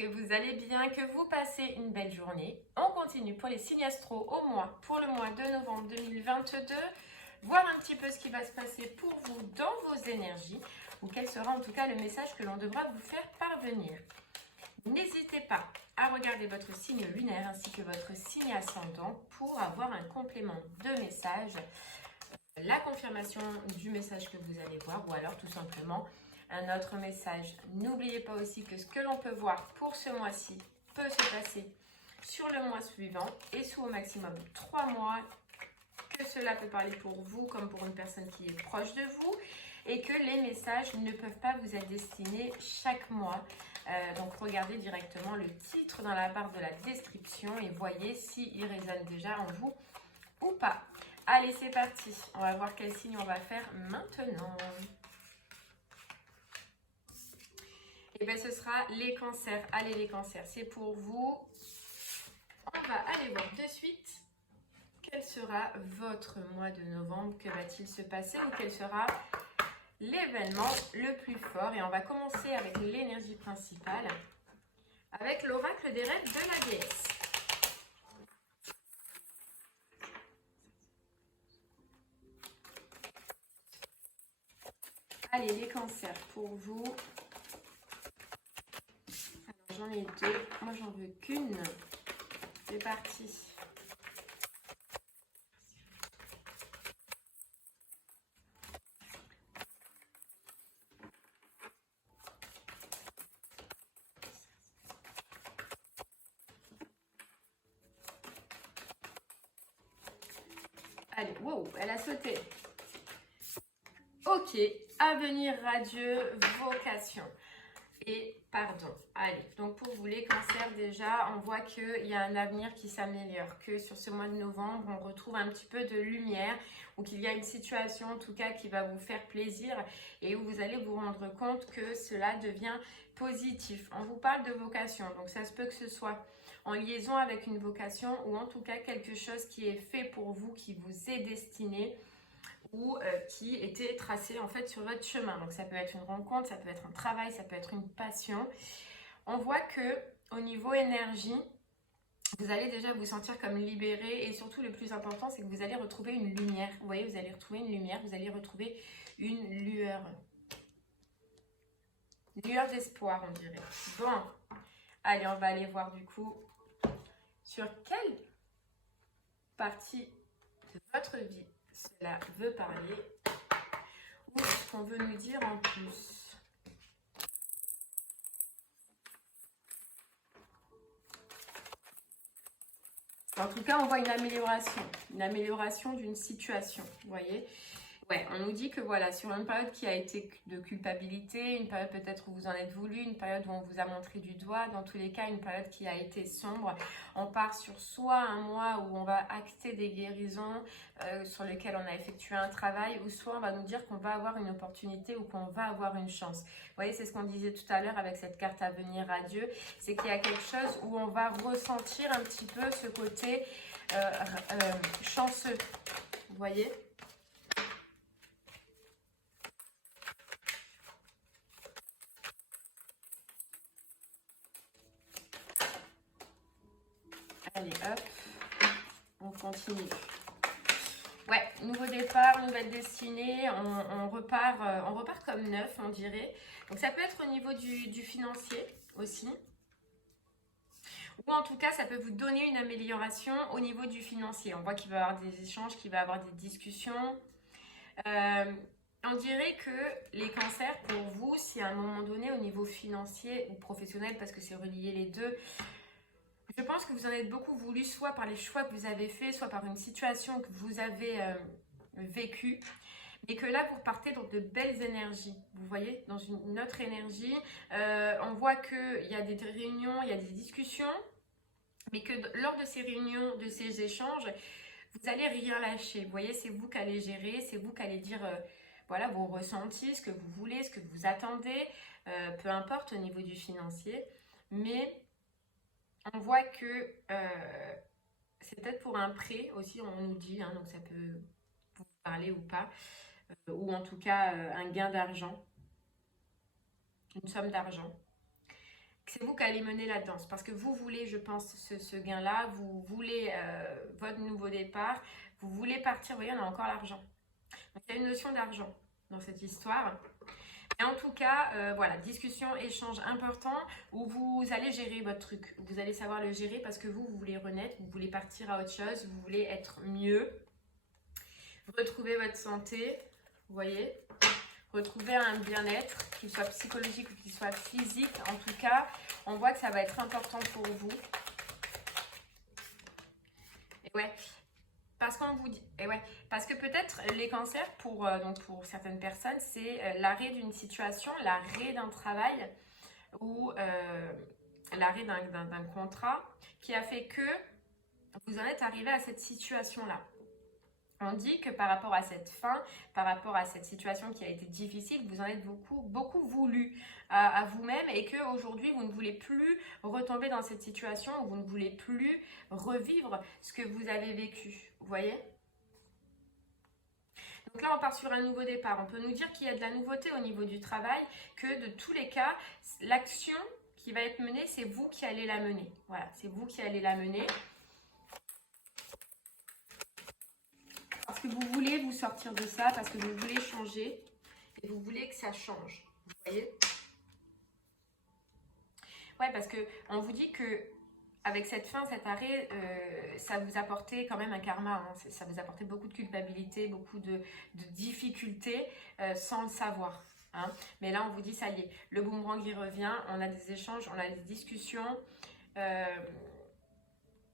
que vous allez bien, que vous passez une belle journée. On continue pour les signes astro pour le mois de novembre 2022. Voir un petit peu ce qui va se passer pour vous dans vos énergies, ou quel sera en tout cas le message que l'on devra vous faire parvenir. N'hésitez pas à regarder votre signe lunaire ainsi que votre signe ascendant pour avoir un complément de message, la confirmation du message que vous allez voir ou alors tout simplement un autre message. N'oubliez pas aussi que ce que l'on peut voir pour ce mois-ci peut se passer sur le mois suivant et sous au maximum 3 mois, que cela peut parler pour vous comme pour une personne qui est proche de vous et que les messages ne peuvent pas vous être destinés chaque mois. Donc regardez directement le titre dans la barre de la description et voyez s'il résonne déjà en vous ou pas. Allez, c'est parti. On va voir quel signe on va faire maintenant. Et bien ce sera les cancers. Allez les cancers, c'est pour vous. On va aller voir de suite quel sera votre mois de novembre. Que va-t-il se passer ou quel sera l'événement le plus fort. Et on va commencer avec l'énergie principale, avec l'oracle des rêves de la déesse. Allez les cancers pour vous. Alors j'en ai deux, moi j'en veux qu'une. C'est parti. Allez, wow, elle a sauté. Ok, avenir radieux, vocation et pardon. Allez, donc pour vous les cancers déjà, on voit qu'il y a un avenir qui s'améliore, que sur ce mois de novembre, on retrouve un petit peu de lumière ou qu'il y a une situation en tout cas qui va vous faire plaisir et où vous allez vous rendre compte que cela devient positif. On vous parle de vocation, donc ça se peut que ce soit en liaison avec une vocation ou en tout cas quelque chose qui est fait pour vous, qui vous est destiné ou qui était tracé en fait sur votre chemin. Donc ça peut être une rencontre, ça peut être un travail, ça peut être une passion. On voit que au niveau énergie, vous allez déjà vous sentir comme libéré et surtout le plus important, c'est que vous allez retrouver une lumière. Vous voyez, vous allez retrouver une lumière, vous allez retrouver une lueur. Une lueur d'espoir, on dirait. Bon, allez, on va aller voir du coup sur quelle partie de votre vie cela veut parler ou ce qu'on veut nous dire en plus. En tout cas, on voit une amélioration d'une situation, vous voyez. Ouais, on nous dit que voilà, sur une période qui a été de culpabilité, une période peut-être où vous en êtes voulu, une période où on vous a montré du doigt, dans tous les cas, une période qui a été sombre. On part sur soit un mois où on va acter des guérisons sur lesquelles on a effectué un travail, ou soit on va nous dire qu'on va avoir une opportunité ou qu'on va avoir une chance. Vous voyez, c'est ce qu'on disait tout à l'heure avec cette carte avenir radieux, c'est qu'il y a quelque chose où on va ressentir un petit peu ce côté chanceux, vous voyez. Allez, hop, on continue. Ouais, nouveau départ, nouvelle destinée, on repart comme neuf, on dirait. Donc ça peut être au niveau du financier aussi. Ou en tout cas, ça peut vous donner une amélioration au niveau du financier. On voit qu'il va y avoir des échanges, qu'il va y avoir des discussions. On dirait que les cancers, pour vous, si à un moment donné, au niveau financier ou professionnel, parce que c'est relié les deux, je pense que vous en êtes beaucoup voulu, soit par les choix que vous avez faits, soit par une situation que vous avez vécue. Et que là, vous repartez dans de belles énergies. Vous voyez, dans une autre énergie. On voit qu'il y a des réunions, il y a des discussions. Mais que lors de ces réunions, de ces échanges, vous n'allez rien lâcher. Vous voyez, c'est vous qui allez gérer, c'est vous qui allez dire voilà, vos ressentis, ce que vous voulez, ce que vous attendez. Peu importe au niveau du financier. Mais on voit que c'est peut-être pour un prêt aussi, on nous dit, hein, donc ça peut vous parler ou pas, ou en tout cas un gain d'argent, une somme d'argent. c'est vous qui allez mener la danse. Parce que vous voulez, je pense, ce gain-là. Vous voulez votre nouveau départ. Vous voulez partir. Vous voyez, on a encore l'argent. Donc, il y a une notion d'argent dans cette histoire. Et en tout cas, voilà, discussion, échange important où vous allez gérer votre truc. Vous allez savoir le gérer parce que vous voulez renaître, vous voulez partir à autre chose, vous voulez être mieux, retrouver votre santé, vous voyez, retrouver un bien-être, qu'il soit psychologique ou qu'il soit physique. En tout cas, on voit que ça va être important pour vous. Et ouais. Parce qu'on vous dit, et ouais, parce que peut-être les cancers, donc pour certaines personnes, c'est l'arrêt d'une situation, l'arrêt d'un travail ou l'arrêt d'un contrat qui a fait que vous en êtes arrivé à cette situation-là. On dit que par rapport à cette fin, par rapport à cette situation qui a été difficile, vous en êtes beaucoup voulu à vous-même et qu'aujourd'hui, vous ne voulez plus retomber dans cette situation, vous ne voulez plus revivre ce que vous avez vécu. Vous voyez? Donc là, on part sur un nouveau départ. On peut nous dire qu'il y a de la nouveauté au niveau du travail, que de tous les cas, l'action qui va être menée, c'est vous qui allez la mener. Voilà, c'est vous qui allez la mener. Parce que vous voulez vous sortir de ça, parce que vous voulez changer et vous voulez que ça change. Vous voyez? Ouais, parce qu'on vous dit que avec cette fin, cet arrêt, ça vous apportait quand même un karma. Hein. Ça vous apportait beaucoup de culpabilité, beaucoup de difficultés sans le savoir. Hein. Mais là, on vous dit, ça y est, le boomerang y revient. On a des échanges, on a des discussions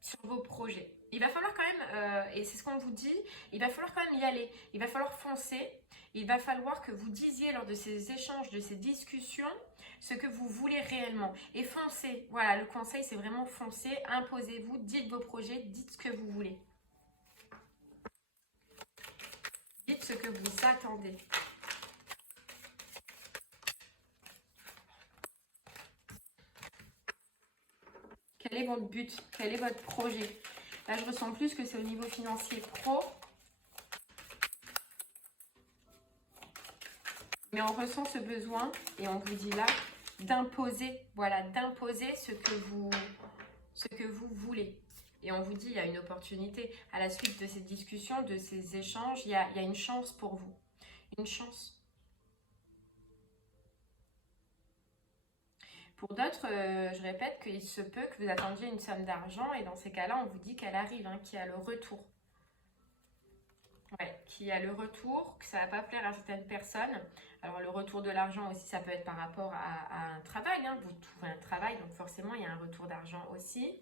sur vos projets. Il va falloir quand même, et c'est ce qu'on vous dit, il va falloir quand même y aller. Il va falloir foncer. Il va falloir que vous disiez lors de ces échanges, de ces discussions, ce que vous voulez réellement. Et foncez. Voilà, le conseil, c'est vraiment foncer. Imposez-vous, dites vos projets, dites ce que vous voulez. Dites ce que vous attendez. Quel est votre but? Quel est votre projet? Là, je ressens plus que c'est au niveau financier pro. Mais on ressent ce besoin, et on vous dit là, d'imposer, voilà, d'imposer ce que vous voulez. Et on vous dit, il y a une opportunité. À la suite de ces discussions, de ces échanges, il y a une chance pour vous. Une chance. Pour d'autres, je répète qu'il se peut que vous attendiez une somme d'argent et dans ces cas-là, on vous dit qu'elle arrive, hein, qu'il y a le retour. Ouais, qu'il y a le retour, que ça ne va pas plaire à certaines personnes. Alors le retour de l'argent aussi, ça peut être par rapport à un travail. Hein. Vous trouvez un travail, donc forcément, il y a un retour d'argent aussi.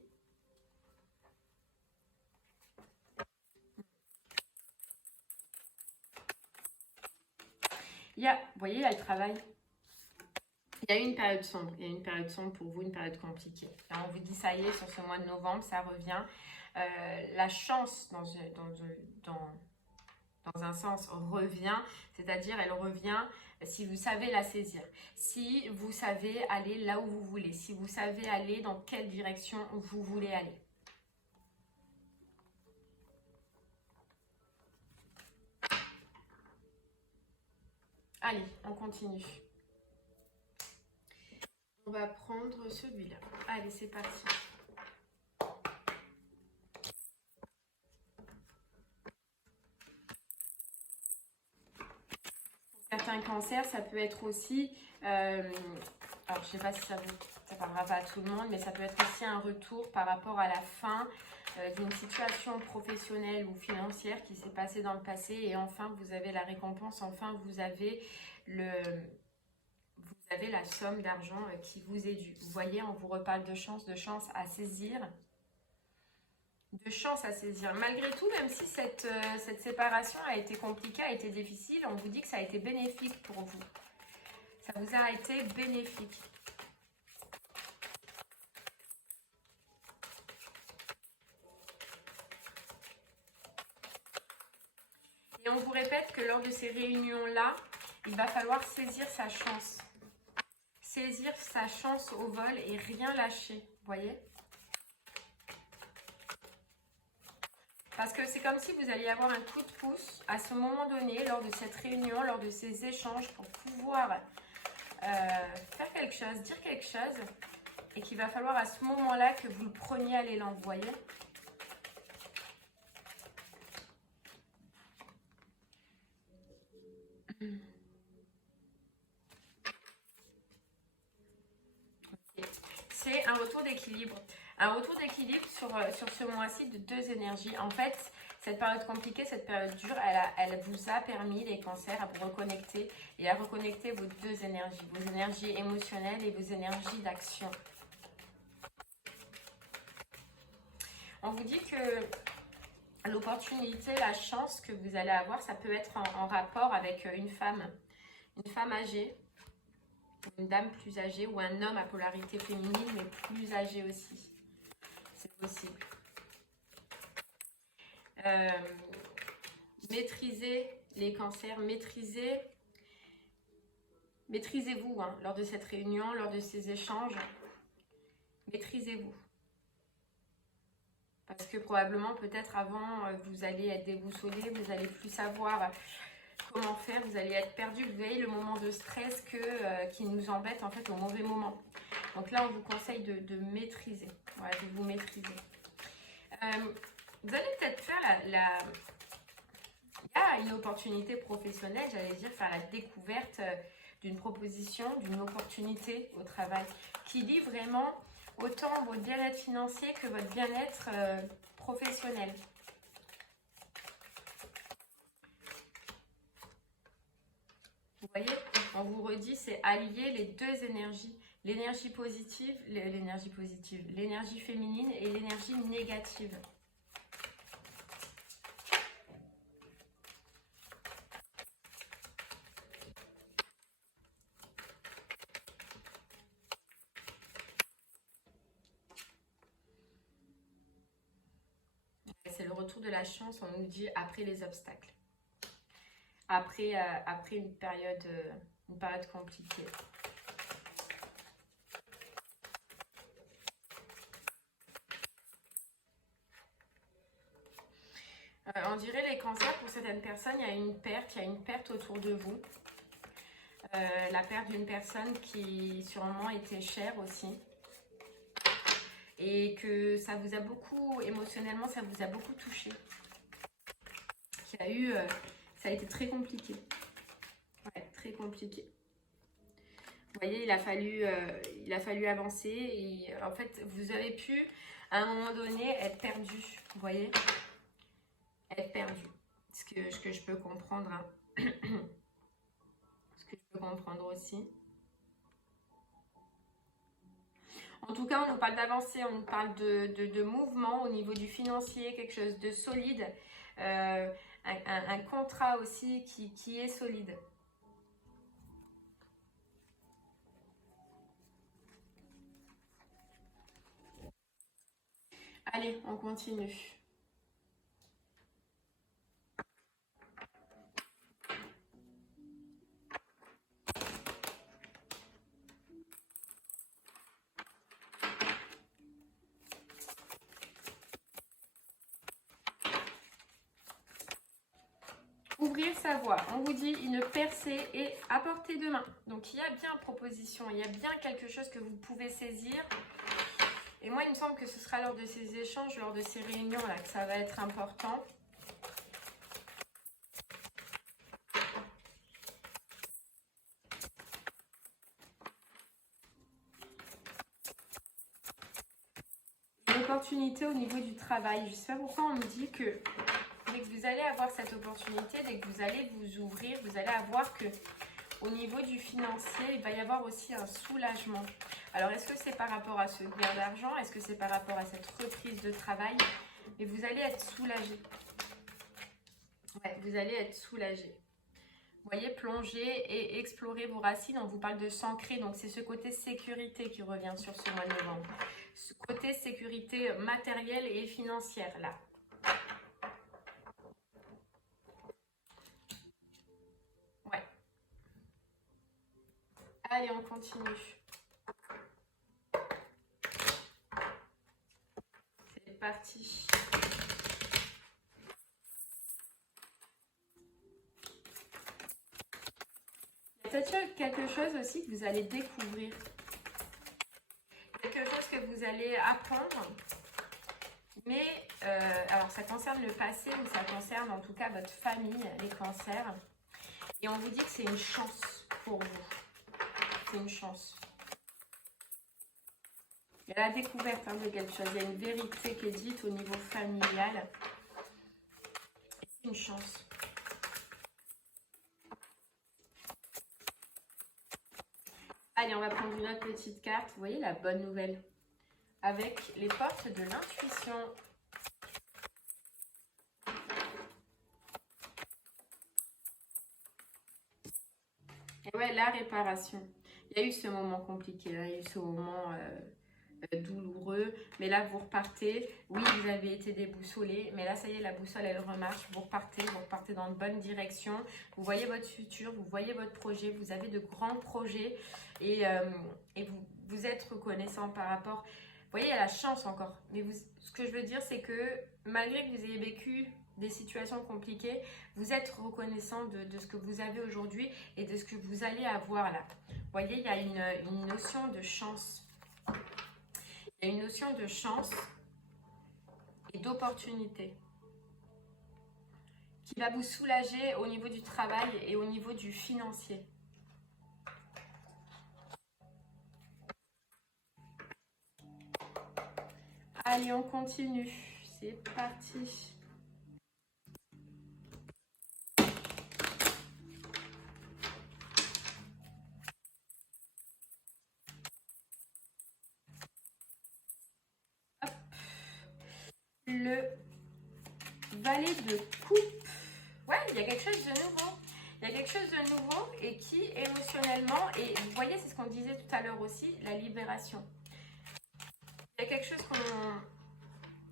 Vous voyez, il y a le travail. Il y a eu une période sombre. Il y a une période sombre pour vous, une période compliquée. Là, on vous dit, ça y est, sur ce mois de novembre, ça revient. La chance dans un sens, revient. C'est-à-dire, elle revient si vous savez la saisir. Si vous savez aller là où vous voulez. Si vous savez aller dans quelle direction vous voulez aller. Allez, on continue. On va prendre celui-là. Allez, c'est parti. Pour certains cancers, ça peut être aussi... alors, je ne sais pas si ça parlera pas à tout le monde, mais ça peut être aussi un retour par rapport à la fin d'une situation professionnelle ou financière qui s'est passée dans le passé. Et enfin, vous avez la récompense. Enfin, vous avez la somme d'argent qui vous est due. Vous voyez, on vous reparle de chance à saisir. De chance à saisir. Malgré tout, même si cette séparation a été compliquée, a été difficile, on vous dit que ça a été bénéfique pour vous. Ça vous a été bénéfique. Et on vous répète que lors de ces réunions-là, il va falloir saisir sa chance. Saisir sa chance au vol et rien lâcher. Vous voyez ? Parce que c'est comme si vous alliez avoir un coup de pouce à ce moment donné, lors de cette réunion, lors de ces échanges, pour pouvoir faire quelque chose, dire quelque chose. et qu'il va falloir à ce moment-là que vous le preniez à l'élan, vous voyez. C'est un retour d'équilibre. Un retour d'équilibre sur ce mois-ci de deux énergies. En fait, cette période compliquée, cette période dure, elle vous a permis, les cancers, à vous reconnecter et à reconnecter vos deux énergies. Vos énergies émotionnelles et vos énergies d'action. On vous dit que l'opportunité, la chance que vous allez avoir, ça peut être en rapport avec une femme âgée, une dame plus âgée ou un homme à polarité féminine mais plus âgé aussi. C'est possible. Maîtrisez les cancers, maîtrisez-vous hein, lors de cette réunion, lors de ces échanges. Maîtrisez-vous. Parce que probablement, peut-être avant, vous allez être déboussolé, vous allez plus savoir comment faire, vous allez être perdu. Vous voyez le moment de stress qui nous embête en fait au mauvais moment. Donc là, on vous conseille de maîtriser, voilà, de vous maîtriser. Vous allez peut-être faire il y a une opportunité professionnelle, j'allais dire, faire la découverte d'une proposition, d'une opportunité au travail qui lie vraiment autant votre bien-être financier que votre bien-être professionnel. Vous voyez, on vous redit, c'est allier les deux énergies, l'énergie positive, l'énergie féminine et l'énergie négative. C'est le retour de la chance, on nous dit après les obstacles. Après une période compliquée. On dirait les cancers, pour certaines personnes, il y a une perte autour de vous. La perte d'une personne qui sûrement était chère aussi. Et que ça vous a beaucoup, émotionnellement, ça vous a beaucoup touché. Ça a été très compliqué. Ouais, très compliqué. Vous voyez, il a fallu avancer. Et en fait, vous avez pu, à un moment donné, être perdu. Vous voyez, être perdu. Ce que je peux comprendre. Hein. Ce que je peux comprendre aussi. En tout cas, on nous parle d'avancée, on nous parle de mouvement au niveau du financier, quelque chose de solide. Un contrat aussi qui est solide. Allez, on continue. Ouvrir sa voie. On vous dit une percée est à portée de main. Donc il y a bien proposition, il y a bien quelque chose que vous pouvez saisir. Et moi, il me semble que ce sera lors de ces échanges, lors de ces réunions-là, que ça va être important. Une opportunité au niveau du travail. Je ne sais pas pourquoi on me dit que dès que vous allez avoir cette opportunité, dès que vous allez vous ouvrir, vous allez avoir que au niveau du financier, il va y avoir aussi un soulagement. Alors, est-ce que c'est par rapport à ce gain d'argent? Est-ce que c'est par rapport à cette reprise de travail? Mais vous allez être soulagé. Ouais, vous allez être soulagé. Vous voyez, plonger et explorer vos racines. On vous parle de s'ancrer. Donc, c'est ce côté sécurité qui revient sur ce mois de novembre. Ce côté sécurité matérielle et financière, là. Ouais. Allez, on continue. C'est parti. Il y a peut-être quelque chose aussi que vous allez découvrir. Quelque chose vous allez apprendre. Mais, alors ça concerne le passé ou ça concerne en tout cas votre famille, les cancers. Et on vous dit que c'est une chance pour vous. C'est une chance. Il y a la découverte de quelque chose. Il y a une vérité qui est dite au niveau familial. C'est une chance. Allez, on va prendre une autre petite carte. Vous voyez la bonne nouvelle. Avec les portes de l'intuition. Et ouais, la réparation. Il y a eu ce moment compliqué, là. Il y a eu ce moment douloureux. Mais là, vous repartez. Oui, vous avez été déboussolé. Mais là, ça y est, la boussole, elle remarche. Vous repartez dans de bonnes directions. Vous voyez votre futur, vous voyez votre projet. Vous avez de grands projets. Et vous êtes reconnaissant par rapport... Vous voyez, il y a la chance encore. Mais ce que je veux dire, c'est que malgré que vous ayez vécu des situations compliquées, vous êtes reconnaissant de ce que vous avez aujourd'hui et de ce que vous allez avoir là. Vous voyez, il y a une notion de chance. Il y a une notion de chance et d'opportunité qui va vous soulager au niveau du travail et au niveau du financier. Allez, on continue. C'est parti. Hop. Le valet de coupe. Ouais, il y a quelque chose de nouveau. Il y a quelque chose de nouveau et qui émotionnellement, et vous voyez, c'est ce qu'on disait tout à l'heure aussi, la libération. Il y a quelque chose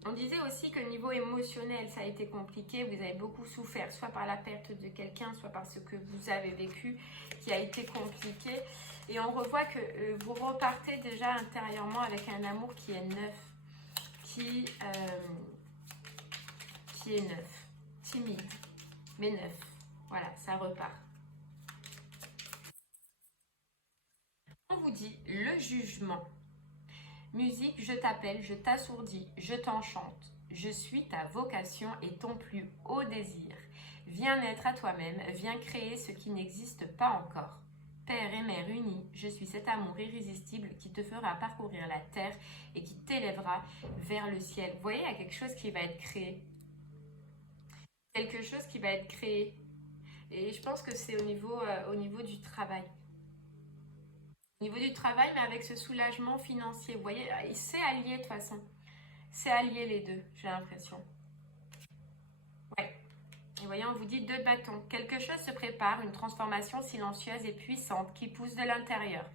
on disait aussi que niveau émotionnel, ça a été compliqué. Vous avez beaucoup souffert, soit par la perte de quelqu'un, soit par ce que vous avez vécu, qui a été compliqué. Et on revoit que vous repartez déjà intérieurement avec un amour qui est neuf, qui est neuf, timide, mais neuf. Voilà, ça repart. On vous dit le jugement. Musique, je t'appelle, je t'assourdis, je t'enchante. Je suis ta vocation et ton plus haut désir. Viens naître à toi-même, viens créer ce qui n'existe pas encore. Père et mère unis, je suis cet amour irrésistible qui te fera parcourir la terre et qui t'élèvera vers le ciel. Vous voyez, il y a quelque chose qui va être créé. Quelque chose qui va être créé. Et je pense que c'est au niveau du travail. Au niveau du travail, mais avec ce soulagement financier. Vous voyez, c'est allié de toute façon. C'est allié les deux, j'ai l'impression. Ouais. Et vous voyez, on vous dit 2 de bâton. Quelque chose se prépare, une transformation silencieuse et puissante qui pousse de l'intérieur.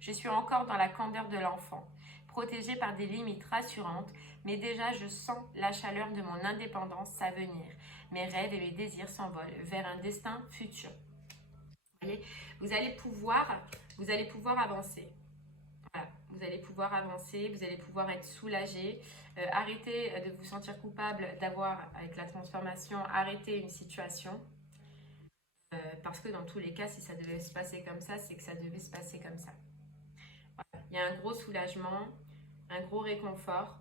Je suis encore dans la candeur de l'enfant, protégée par des limites rassurantes, mais déjà je sens la chaleur de mon indépendance s'avenir. Mes rêves et mes désirs s'envolent vers un destin futur. Vous voyez, vous allez pouvoir avancer. Voilà, vous allez pouvoir avancer, vous allez pouvoir être soulagé. Arrêtez de vous sentir coupable d'avoir, avec la transformation, arrêté une situation. Parce que dans tous les cas, si ça devait se passer comme ça, c'est que ça devait se passer comme ça. Voilà. Il y a un gros soulagement, un gros réconfort,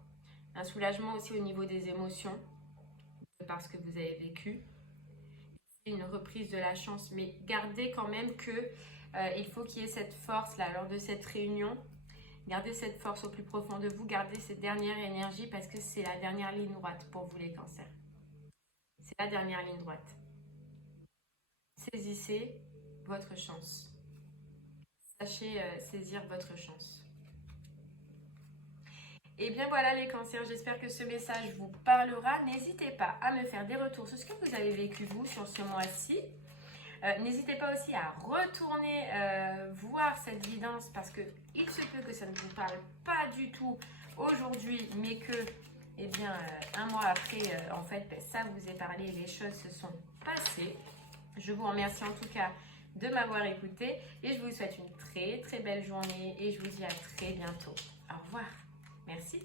un soulagement aussi au niveau des émotions, parce que vous avez vécu. Une reprise de la chance, mais gardez quand même que il faut qu'il y ait cette force là lors de cette réunion. Gardez cette force au plus profond de vous, gardez cette dernière énergie parce que c'est la dernière ligne droite pour vous les cancers. C'est la dernière ligne droite. Saisissez votre chance. Sachez saisir votre chance. Et bien voilà les cancers, j'espère que ce message vous parlera. N'hésitez pas à me faire des retours sur ce que vous avez vécu vous sur ce mois-ci. N'hésitez pas aussi à retourner voir cette guidance parce qu'il se peut que ça ne vous parle pas du tout aujourd'hui, mais que eh bien, un mois après, en fait, ça vous est parlé et les choses se sont passées. Je vous remercie en tout cas de m'avoir écouté et je vous souhaite une très très belle journée et je vous dis à très bientôt. Au revoir. Merci.